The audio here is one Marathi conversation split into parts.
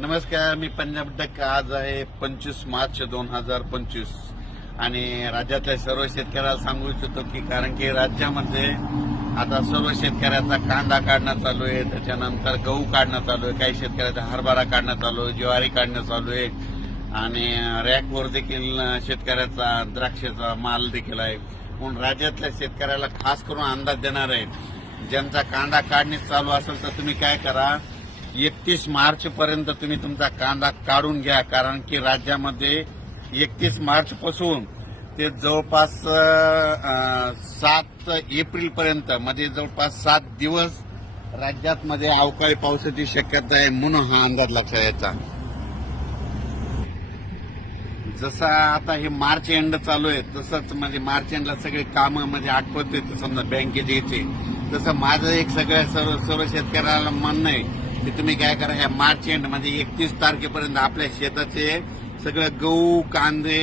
नमस्कार मी पंजाब डक. आज आहे पंचवीस मार्च दोन हजार पंचवीस. आणि राज्यातल्या सर्व शेतकऱ्याला सांगू इच्छितो की कारण की राज्यामध्ये आता सर्व शेतकऱ्याचा कांदा काढणं चालू आहे. त्याच्यानंतर गहू काढणं चालू आहे. काही शेतकऱ्याचा हरभरा काढणं चालू आहे. ज्वारी काढणं चालू आहे. आणि रॅकवर देखील शेतकऱ्याचा द्राक्षाचा माल देखील आहे. म्हणून राज्यातल्या शेतकऱ्याला खास करून अंदाज देणार आहे. ज्यांचा कांदा काढणी चालू असेल तर तुम्ही काय करा? एकतीस मार्च पर्यंत तुम्ही तुमचा कांदा काढून घ्या कारण की राज्यामध्ये एकतीस मार्च पासून ते जवळपास सात एप्रिल पर्यंत म्हणजे जवळपास सात दिवस राज्यात मध्ये अवकाळी पावसाची शक्यता आहे म्हणून हा अंदाज लक्षात यायचा. जसा आता हे मार्च एंड चालू आहे तसंच म्हणजे मार्च एंडला सगळे कामं म्हणजे आठवत येते समजा बँकेचे याचे. तसं माझं एक सगळ्या सर्व सर्व शेतकऱ्याला म्हणणं आहे की तुम्ही काय करा ह्या मार्च एंड म्हणजे एकतीस तारखेपर्यंत आपल्या शेताचे सगळं गहू कांदे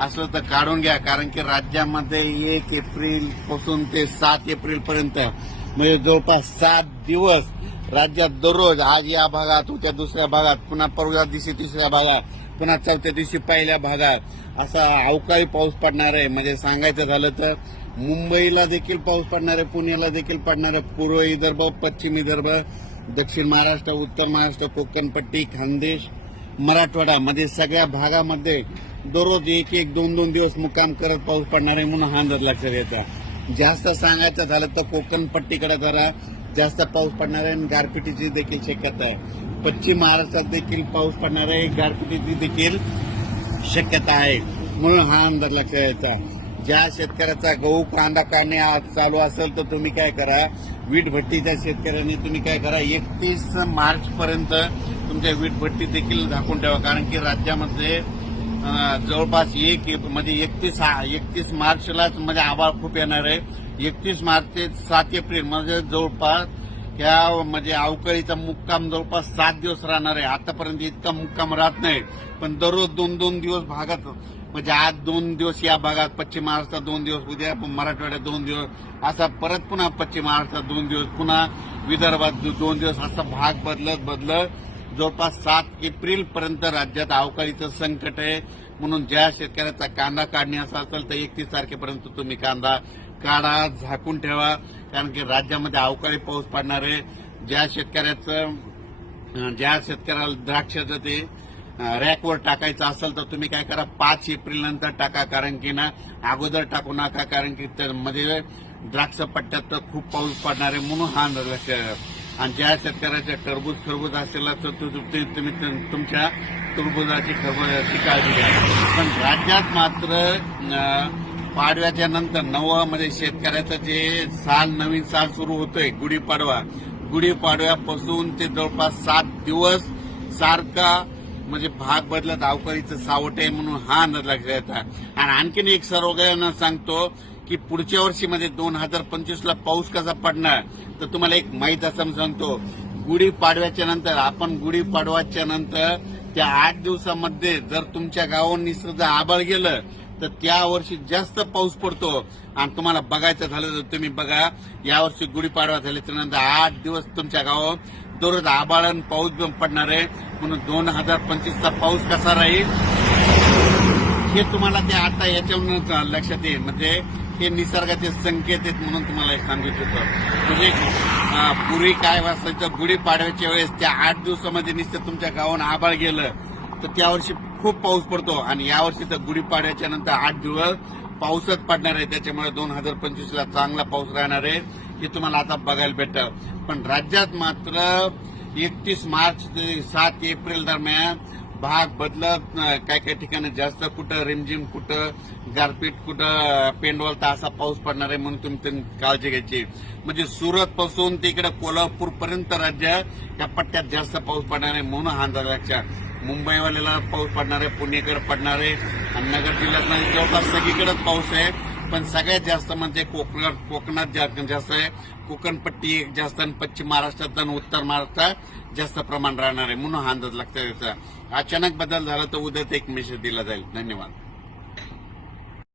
असलं तर काढून घ्या. कारण की राज्यामध्ये एक एप्रिलपासून ते सात एप्रिल पर्यंत म्हणजे जवळपास सात दिवस राज्यात दररोज आज या भागात उद्या दुसऱ्या भागात पुन्हा परवा दिवशी तिसऱ्या भागात पुन्हा चौथ्या दिवशी पहिल्या भागात. असा अवकाळी पाऊस पडणार आहे. म्हणजे सांगायचं झालं तर मुंबईला देखील पाऊस पडणार आहे पुण्याला देखील पडणार आहे. पूर्व विदर्भ पश्चिम विदर्भ दक्षिण महाराष्ट्र उत्तर महाराष्ट्र कोकणपट्टी खानदेश मराठवाडा मध्ये सगळ्या भागामध्ये दररोज एक एक दोन दोन दिवस मुक्काम करत पाऊस पडणार आहे म्हणून हा अंदाज लक्षात येतो जास्त सांगायचं झालं तर कोकणपट्टीकडे जरा जास्त पाऊस पडणार आहे आणि गारपिटीची देखील शक्यता आहे. पश्चिम महाराष्ट्रात देखील पाऊस पडणार आहे गारपिटीची देखील शक्यता आहे म्हणून हा अंदाज लक्षात यायचा ज्या शेतकऱ्याचा गहू कांदा काढणे आज चालू असेल तर तुम्ही काय करा? वीट भट्टीच्या शेतकऱ्यांनी तुम्ही काय करा? एकतीस मार्च पर्यंत तुमच्या वीट भट्टी देखील झाकून ठेवा. कारण की राज्यामध्ये जवळपास एक म्हणजे एकतीस एकतीस मार्चलाच म्हणजे आभाळ खूप येणार आहे. एकतीस मार्च ते सात एप्रिल म्हणजे जवळपास या म्हणजे अवकाळीचा मुक्काम जवळपास सात दिवस राहणार आहे. आतापर्यंत इतका मुक्काम राहत नाही पण दररोज दोन दोन दिवस भागात म्हणजे आज दोन दिवस या भागात पश्चिम महाराष्ट्रात दोन दिवस उद्या मराठवाड्यात दोन दिवस असा परत पुन्हा पश्चिम महाराष्ट्रात दोन दिवस पुन्हा विदर्भात दोन दिवस असा भाग बदलत बदलत जवळपास सात एप्रिल पर्यंत राज्यात अवकाळीचं संकट आहे. म्हणून ज्या शेतकऱ्याचा कांदा काढण्याचा असा असेल तर एकतीस तारखेपर्यंत तुम्ही कांदा काढा झाकून ठेवा. कारण की राज्यामध्ये अवकाळी पाऊस पडणार आहे. ज्या शेतकऱ्याचं ज्या शेतकऱ्याला द्राक्षाचं ते रॅकवर टाकायचं असेल तर तुम्ही काय करा पाच एप्रिल नंतर टाका. कारण की ना अगोदर टाकू नका. कारण की मध्ये द्राक्ष पट्ट्यात तर खूप पाऊस पडणार आहे म्हणून हा अंदाज आणि ज्या शेतकऱ्याच्या टरबूज खरबूज असेल तर तुम्ही तुमच्या टरबुजाची खरबूजाची काळजी घ्या. पण राज्यात मात्र पाडव्याच्या नंतर नवं शेतकऱ्याचं जे साल नवीन साल सुरू होतोय गुढीपाडवा. गुढीपाडव्यापासून ते जवळपास सात दिवस सारखा म्हणजे भाग बदलत अवकाळीचं सावट आहे म्हणून हा अंदाज लागला होता आणि आणखीन एक सर्वजणांना सांगतो की पुढच्या वर्षी मध्ये दोन हजार पंचवीस ला पाऊस कसा पडणार तर तुम्हाला एक माहीत असं सांगतो. गुढीपाडव्याच्या नंतर आपण गुढीपाडव्याच्या नंतर त्या आठ दिवसामध्ये जर तुमच्या गावावर निसर्ग आबळ गेलं तर त्या वर्षी जास्त पाऊस पडतो. आणि तुम्हाला बघायचं झालं तर तुम्ही बघा यावर्षी गुढीपाडवा झाल्याच्यानंतर आठ दिवस तुमच्या गावावर दररोज आबाळ आणि पाऊस पडणार आहे. म्हणून दोन हजार पंचवीसचा पाऊस कसा राहील हे तुम्हाला ते आता याच्यावरून लक्षात येईल. म्हणजे हे निसर्गाचे संकेत आहेत म्हणून तुम्हाला हे सांगू इच्छितो म्हणजे पूर्वी काय वाचायचं गुढी पाडव्याच्या वेळेस त्या आठ दिवसामध्ये नुसतं तुमच्या गावानं आबाळ गेलं. तर त्यावर्षी खूप पाऊस पडतो आणि यावर्षी तर गुढीपाड्याच्या नंतर आठ दिवस पाऊसच पडणार आहे. त्याच्यामुळे दोन हजार पंचवीस ला चांगला पाऊस राहणार आहे हे तुम्हाला आता बघायला भेटतं. पण राज्यात मात्र एकतीस मार्च ते सात एप्रिल दरम्यान भाग बदलत काही काय काय ठिकाणी जास्त कुठं रिमझिम कुठं गारपीट कुठं पेंडवल तर असा पाऊस पडणार आहे म्हणून तुम्ही काळजी घ्यायची. म्हणजे सुरत पासून ते इकडे कोल्हापूर पर्यंत राज्य या पट्ट्यात जास्त पाऊस पडणार आहे म्हणून हा अंदाज लक्षात. मुंबईवाल्याला पाऊस पडणार आहे पुणेकडे पडणार आहे आणि नगर जिल्ह्यात नाही जवळपास सगळीकडेच पाऊस आहे. पण सगळ्यात जास्त म्हणजे कोकणात कोकणात जास्त आहे. कोकणपट्टी एक जास्त आणि पश्चिम महाराष्ट्रात आणि उत्तर महाराष्ट्रात जास्त प्रमाण राहणार आहे. म्हणून हा अंदाज लक्षात यायचा अचानक बदल झाला तर उद्याच एक मेसेज दिला जाईल. धन्यवाद.